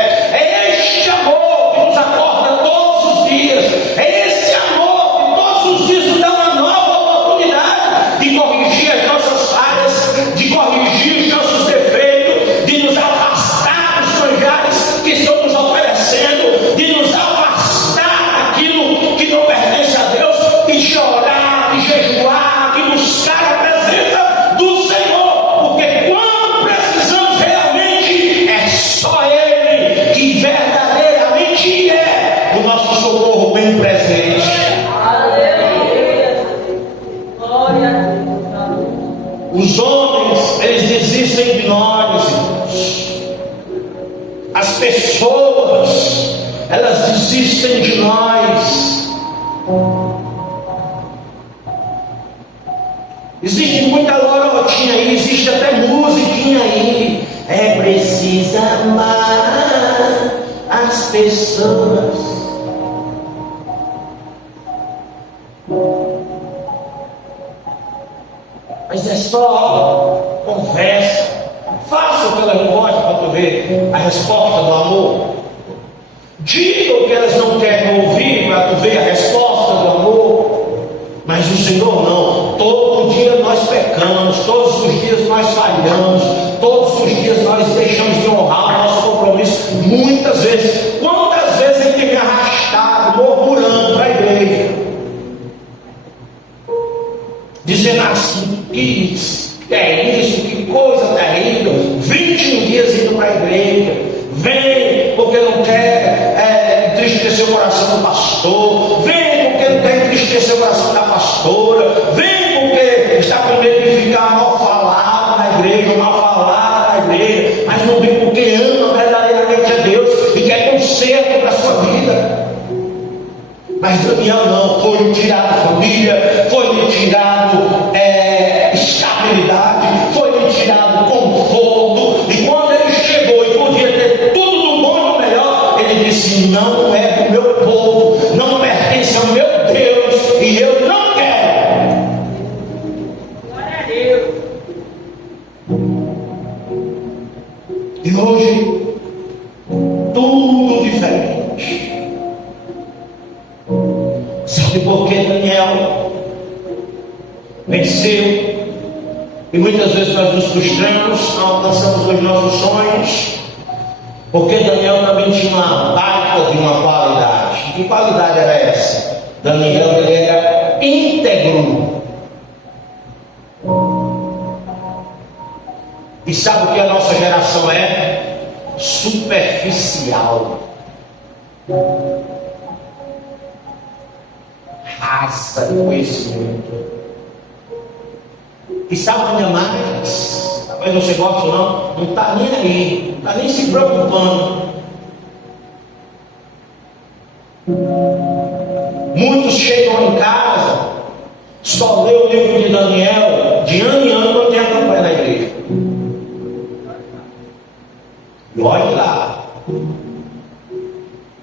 As pessoas, elas desistem de nós. Existe muita lorotinha aí, existe até musiquinha aí. É preciso amar as pessoas. Mas é só conversa. Faça o que elas não gostam para tu ver a resposta do amor. Diga o que elas não querem ouvir para tu ver a resposta do amor. Mas o Senhor não. Todo dia nós pecamos, todos os dias nós falhamos, todos os dias nós deixamos de honrar o nosso compromisso. Muitas vezes, quantas vezes ele tem me arrastado, murmurando para a igreja, dizendo assim: que é isso, que coisa terrível, 21 dias indo para a igreja, vem porque não quer entristecer o coração do pastor, vem porque não quer entristecer o coração da pastora, vem porque está com medo de ficar mal falado na igreja, mal falado na igreja, mas não vem porque ama verdadeiramente a Deus e quer conserto para a sua vida. Mas Daniel não, foi-lhe tirado família, foi-lhe tirado estabilidade, foi-lhe tirado conforto, e quando ele chegou e podia ter tudo do bom e do melhor, ele disse: não é do meu povo, não pertence ao meu Deus, e eu não quero. Glória a Deus. E hoje, tudo diferente. Sabe por que Daniel venceu? E muitas vezes nós nos frustramos, não alcançamos os nossos sonhos, porque Daniel também tinha uma baita de uma qualidade. Que qualidade era essa? Daniel, ele era íntegro. E sabe o que a nossa geração é? Superficial, rasa de conhecimento. E sabe onde é mais? Talvez você goste ou não está nem aí, não está nem se preocupando. Muitos chegam em casa, só lê o livro de Daniel, de ano em ano não tem a campanha na igreja. E olhe lá.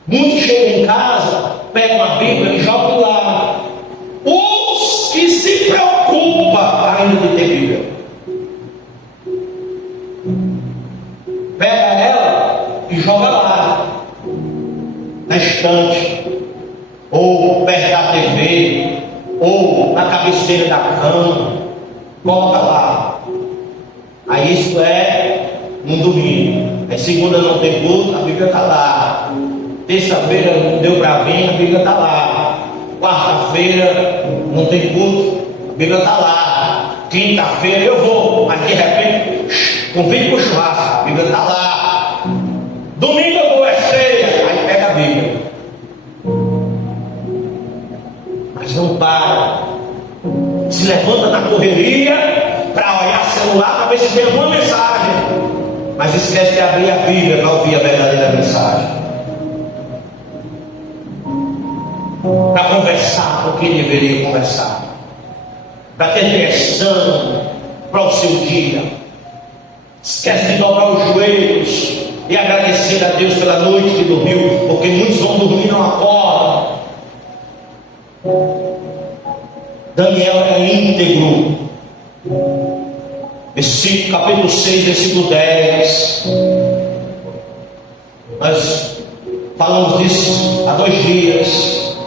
Muitos chegam em casa, pegam a Bíblia e jogam lá. Os que se preocupam ainda de ter Bíblia, pega ela e joga lá, na estante, ou perto da TV, ou na cabeceira da cama, coloca lá. Aí isso é no domingo. Aí segunda não tem culto, a Bíblia está lá. Terça-feira não deu para vir, a Bíblia está lá. Quarta-feira não tem culto, a Bíblia está lá. Quinta-feira eu vou, mas de repente convite para o churrasco, a Bíblia está lá. Domingo eu vou, é ceia, aí pega a Bíblia. Mas não para, se levanta na correria para olhar celular para ver se tem alguma mensagem, mas esquece de abrir a Bíblia para ouvir a verdadeira mensagem, para conversar com quem deveria conversar, para ter direção para o seu dia. Esquece de dobrar os joelhos e agradecer a Deus pela noite que dormiu, porque muitos vão dormir e não acordam. Daniel era íntegro. Capítulo 6, versículo 10. Nós falamos disso há 2 dias.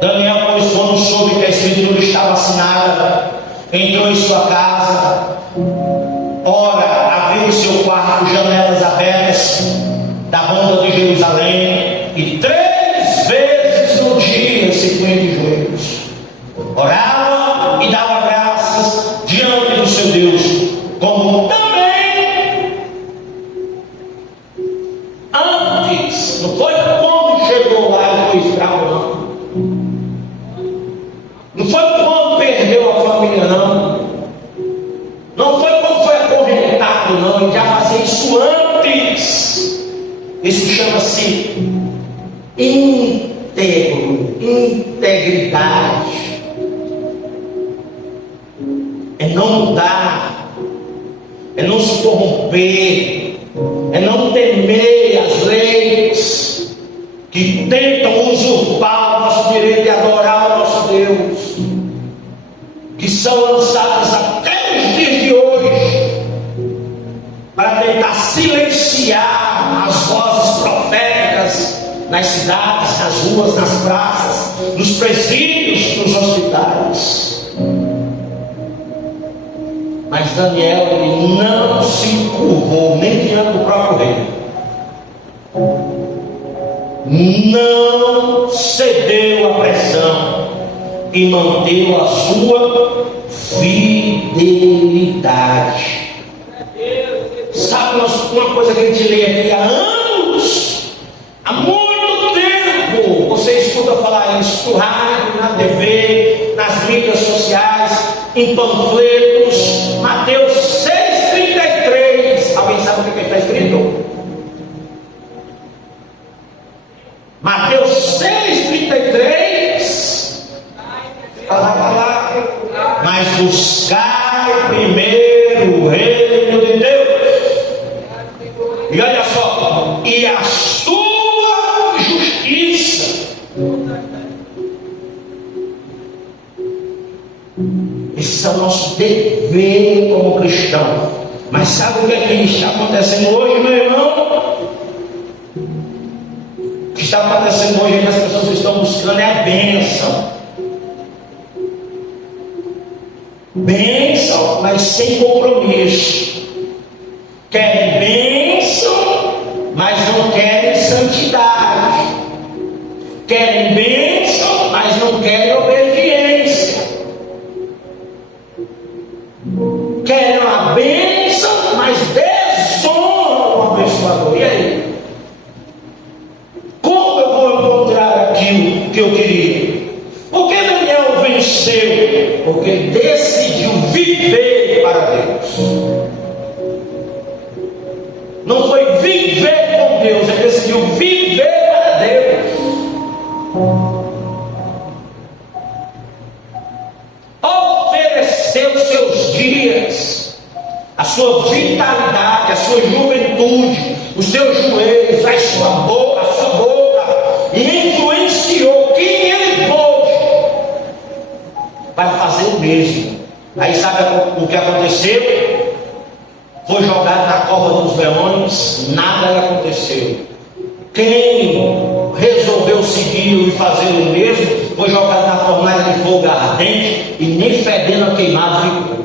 Daniel, pois, quando soube que a escritura estava assinada, entrou em sua casa. Ora, havia em seu quarto janelas abertas da banda de Jerusalém, e 3 vezes no dia se punha de joelhos, orava e dava graças diante do seu Deus, como também antes. Não foi quando chegou lá e foi escravo, não. Não foi quando perdeu a família, não. Não foi quando foi acorrentado, não. Ele já fazia isso antes. Isso chama-se integridade. É não mudar, é não se corromper, é não temer as leis que tentam usurpar o nosso direito de adorar o nosso Deus, que são lançadas até os dias de hoje para tentar silenciar as vozes proféticas nas cidades, nas ruas, nas praças, nos presídios, nos hospitais. Mas Daniel, ele não se curvou nem diante do próprio rei, não cedeu à pressão e manteve a sua fidelidade. Sabe uma coisa que a gente lê aqui há anos, há muito tempo, você escuta falar isso no rádio, na TV, nas mídias sociais, em panfletos. Mateus 6,33. Alguém sabe o que está escrito? Mateus 6,33. Mas buscai primeiro o reino de Deus. E olha só, e a sua justiça. Esse é o nosso dever como cristão. Mas sabe o que é que está acontecendo hoje, meu irmão? O que está acontecendo hoje é que as pessoas estão buscando é a bênção. Bênção, mas sem compromisso. Querem bênção, mas não querem santidade. Querem bênção, mas não querem obediência. Querem a bênção, mas desonram o abençoador. E aí? Como eu vou encontrar aquilo que eu queria? Por que Daniel venceu? Porque ele decidiu viver para Deus. Não foi viver com Deus, ele decidiu viver para Deus. Ofereceu seus dias, a sua vitalidade, a sua juventude, os seus joelhos, a sua boca, e influenciou quem ele pôde para fazer o mesmo. Aí sabe o que aconteceu? Foi jogado na cova dos leões, nada lhe aconteceu. Quem resolveu seguir e fazer o mesmo foi jogado na fornalha de fogo ardente e nem fedendo a queimado ficou.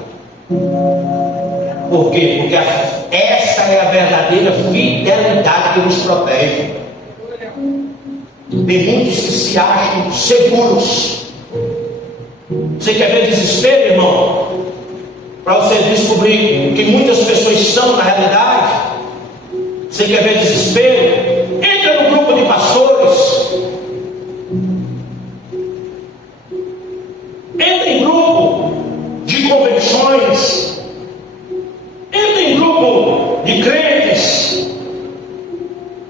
Por quê? Porque essa é a verdadeira fidelidade que nos protege. Tem muitos que se acham seguros. Você quer ver desespero, irmão? Para você descobrir que muitas pessoas são na realidade. Você quer ver desespero? Entra no grupo de pastores. Entra em grupo de convenções. Entra em grupo de crentes.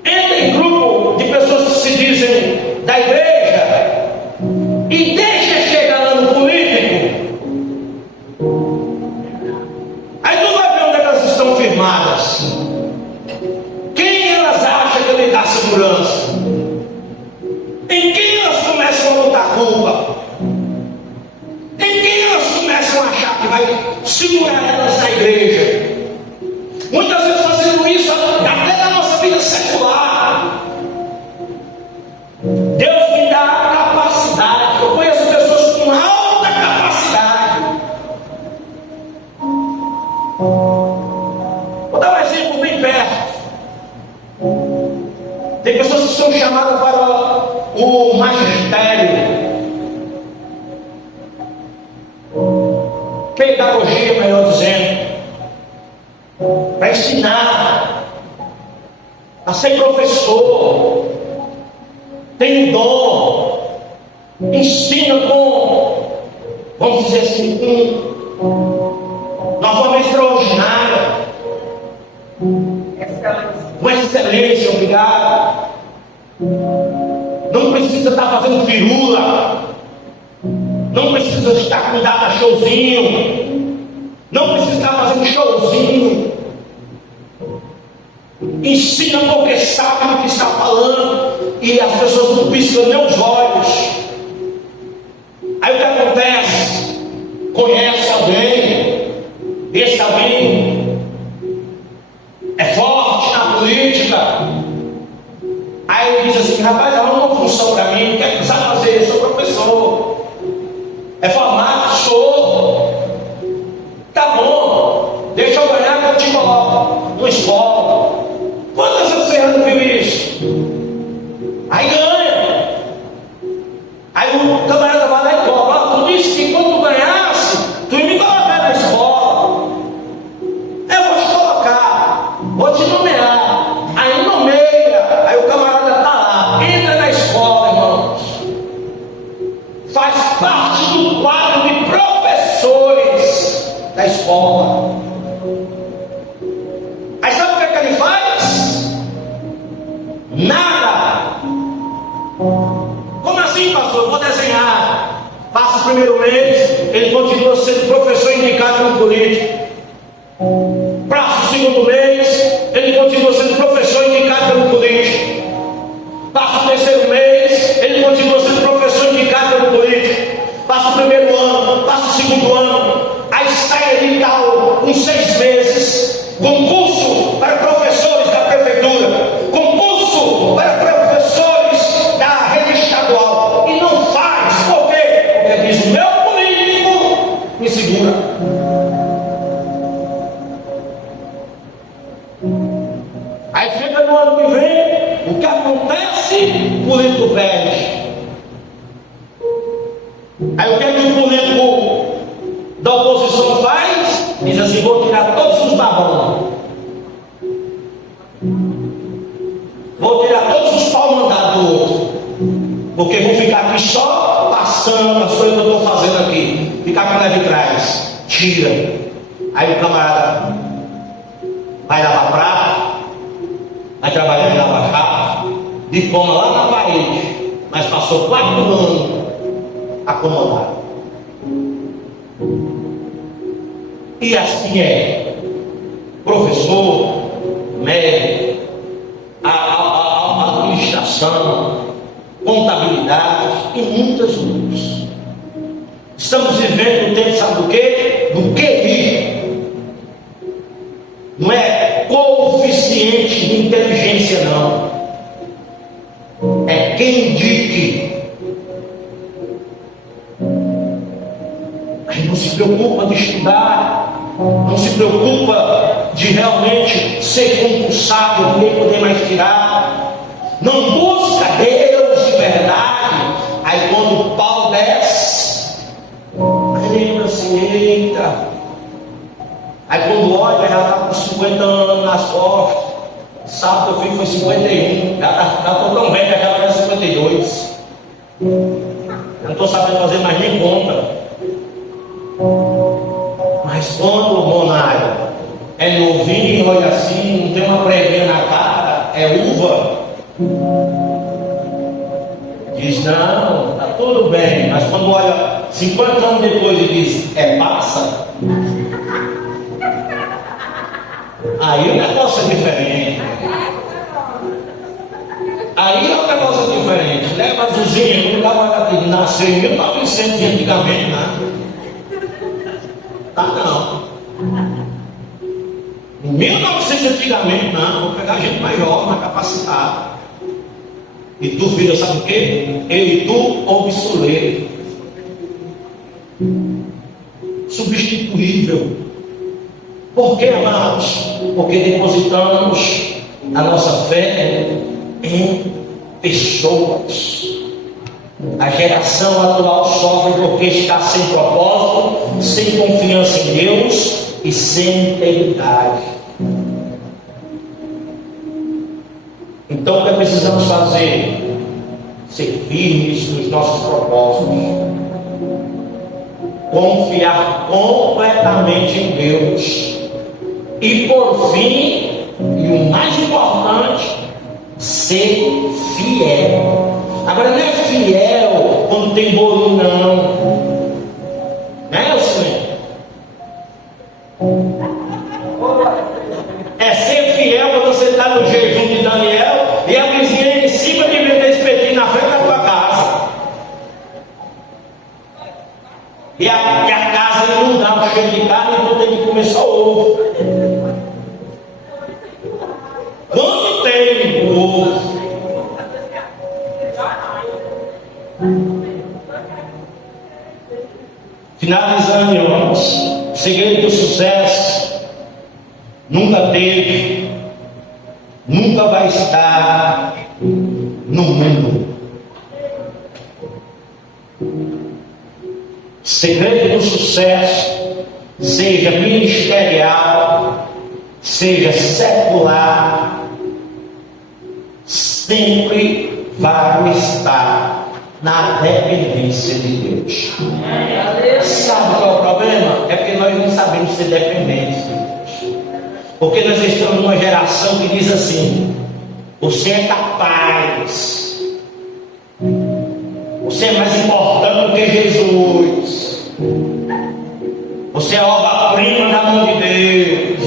Entra em grupo de pessoas que se dizem da igreja. E deixa chegar lá no político. Aí tu vai ver onde elas estão firmadas. Quem elas acham que lhe dá segurança? Em quem elas começam a botar culpa? Em quem elas começam a achar que vai segurar elas na igreja? Muitas vezes fazendo isso até na nossa vida secular. Deus me dá a capacidade. Eu conheço pessoas com alta capacidade. Vou dar um exemplo bem perto. Tem pessoas que são chamadas para o magistério, pedagogia, melhor dizendo, para ensinar, a ser professor, tem um dom, ensina com, vamos dizer assim, uma forma extraordinária, com excelência, obrigado. precisa estar fazendo firula, não precisa estar com data showzinho, não precisa estar fazendo showzinho. Ensina porque sabe o que está falando, e as pessoas não piscam nem os olhos. Aí o que acontece? Conhece alguém, esse alguém é forte na política, aí ele diz assim: rapaz, arruma uma função para mim, o que é que precisa fazer? Eu sou professor, é formado, sou. Tá bom, deixa eu ganhar que eu te coloco numa escola. Quantas vezes você já não viu isso? Aí ganha. Aí o camarada vai lá e cobra: tu disse que quando tu ganhasse, tu ia me colocar na escola. Eu vou te colocar, vou te nomear. Aí nomeia, aí o camarada está lá, entra na escola, irmãos. Faz parte do quadro de professores da escola. Aí sabe o que é que ele faz? Nada. Como assim, pastor? Eu vou desenhar. Passa o primeiro mês, ele continua sendo professor indicado no político. Passa o segundo mês, ele continua sendo professor indicado pelo político. Passa o terceiro mês, ele continua sendo professor indicado pelo político. Passa o primeiro ano, passa o segundo ano, aí sai edital em 6 meses, concurso para professores da prefeitura, concurso para professores da rede estadual, e não faz. Por quê? Porque diz: o meu político me segura. Aí chega no ano que vem, o que acontece? O político perde. Aí o que é que o político da oposição faz? Diz assim: vou tirar todos os babões, vou tirar todos os pau mandados do outro, porque vou ficar aqui só passando as coisas que eu estou fazendo aqui, ficar com a de trás. Tira. Aí o camarada vai lavar prato, vai trabalhar em Lava Jato, diploma lá na parede, mas passou 4 anos acomodado. E assim é: professor, médico, a administração, contabilidade e muitas outras. Estamos vivendo um tempo, sabe do quê? Do QI. Não é coeficiente de inteligência, não. É quem indique. Aí não se preocupa de estudar, não se preocupa de realmente ser concursado, nem poder mais tirar. Não busca Deus de verdade. Aí quando o pau desce, aí lembra assim: eita. Aí quando olha, já está com 50 anos nas costas. Sabe que eu filho foi 51. Já estou tão velho, já vai 52. Eu não estou sabendo fazer mais nem conta. Mas quando o Bonário é novinho, olha assim, não tem uma preguinha na cara, é uva, diz: não, está tudo bem. Mas quando olha 50 anos depois e diz: é passa, aí o negócio é diferente. Aí é um negócio diferente. Leva a Zuzinha, não nasceu em 1900 antigamente, né? Não. Em 1900 antigamente, não. Vou pegar gente mais jovem, mais capacitada. E tu, filho, sabe o quê? Eu e tu, obsoleto. Substituível. Por que, amados? Porque depositamos a nossa fé em pessoas. A geração atual sofre porque está sem propósito, sem confiança em Deus e sem integridade. Então o que precisamos fazer? Ser firmes nos nossos propósitos, confiar completamente em Deus e, por fim, e o mais importante, ser fiel. Agora não é fiel quando tem bolinho, não. Não é assim? É ser fiel quando você está no jejum de Daniel e a vizinha em cima de vender espetinho na frente da tua casa. E a casa não dá um cheiro de carne, então tem que comer só ovo. Quando tem ovo, finalizando, irmãos, o segredo do sucesso nunca teve, nunca vai estar no mundo. O segredo do sucesso, seja ministerial, seja secular, sempre vai estar na dependência de Deus. Sabe qual é o problema? É porque nós não sabemos ser dependentes de Deus. Porque nós estamos numa geração que diz assim: você é capaz, você é mais importante do que Jesus, você é a obra-prima da mão de Deus,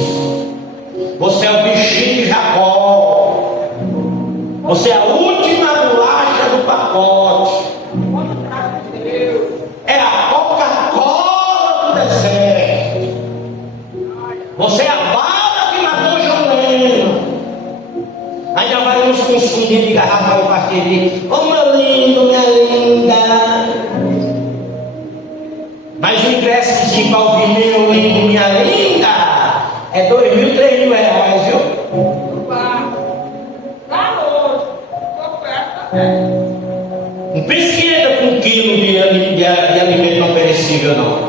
você é o bichinho de Jacó, você é a última bolacha do pacote, é a Coca-Cola do deserto, você é a bala que matou Jolene. Ainda vai nos confundir de garrafa e parqueria. Oh, meu lindo, minha linda. Mas o ingresso de para ouvir meu lindo, minha linda, é 2.000, 3.000 reais, viu? Não pense que entra com 1 quilo de alimento não perecível, não.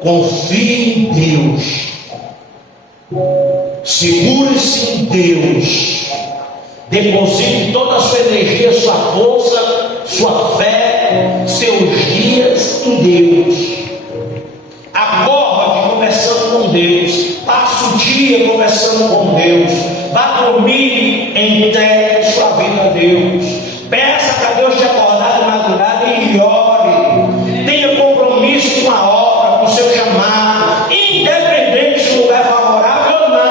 Confie em Deus. Segure-se em Deus. Deposite toda a sua energia, sua força, sua fé, seus dias em Deus. Acorde conversando com Deus. Passe o dia conversando com Deus. Vá dormir, entregue sua vida a Deus. Peça para Deus te acordar de madrugada e ore. Tenha compromisso com a obra, com o seu chamado, independente se o lugar é favorável ou não.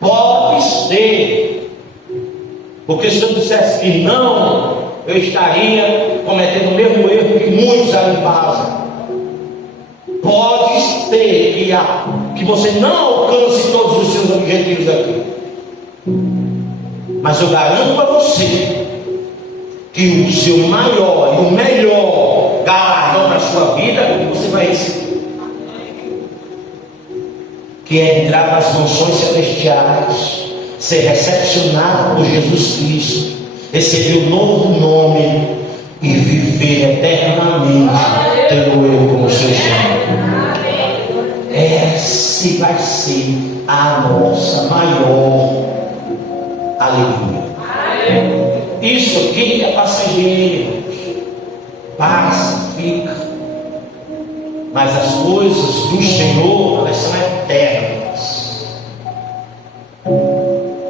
Pode ser, porque se eu dissesse que não, eu estaria cometendo o mesmo erro que muitos ali fazem. Pode ser que você não alcance todos os seus objetivos aqui, mas eu garanto para você que o seu maior e o melhor galardão da sua vida você vai receber, que é entrar nas mansões celestiais, ser recepcionado por Jesus Cristo, receber o novo nome e viver eternamente tendo eu como seu Senhor. Essa vai ser a nossa maior alegria. Isso aqui é passageiro, passa, fica, mas as coisas do Senhor, elas são eternas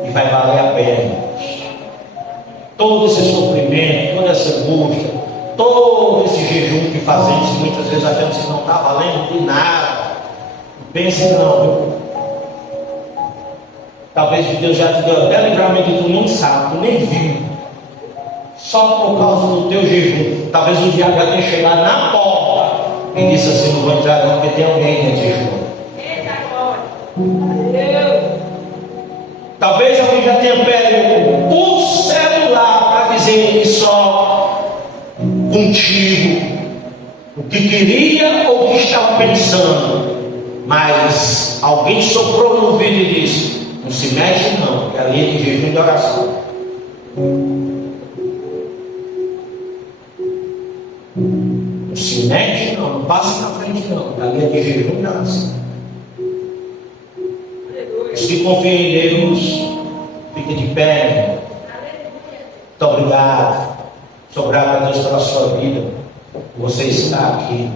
e vai valer a pena. Todo esse sofrimento, toda essa angústia, todo esse jejum que fazemos, muitas vezes achamos que não está valendo de nada. Não pense não, viu? Talvez Deus já te deu até livramento e tu nem sabe, tu nem viu. Só por causa do teu jejum. Talvez o diabo já tenha chegado na porta e disse assim: não vou entrar não, porque tem alguém nesse jejum. Talvez alguém já tenha pego o celular para dizer que só contigo o que queria ou o que estava pensando, mas alguém soprou no ouvido e disse: não se mexe não, que ali é de jejum e de oração. Não se mexe não, não passa na frente não, que ali é de jejum e de oração. Os que confiam em Deus, fiquem de pé. Muito obrigado. Sou grato a Deus pela sua vida. Você está aqui.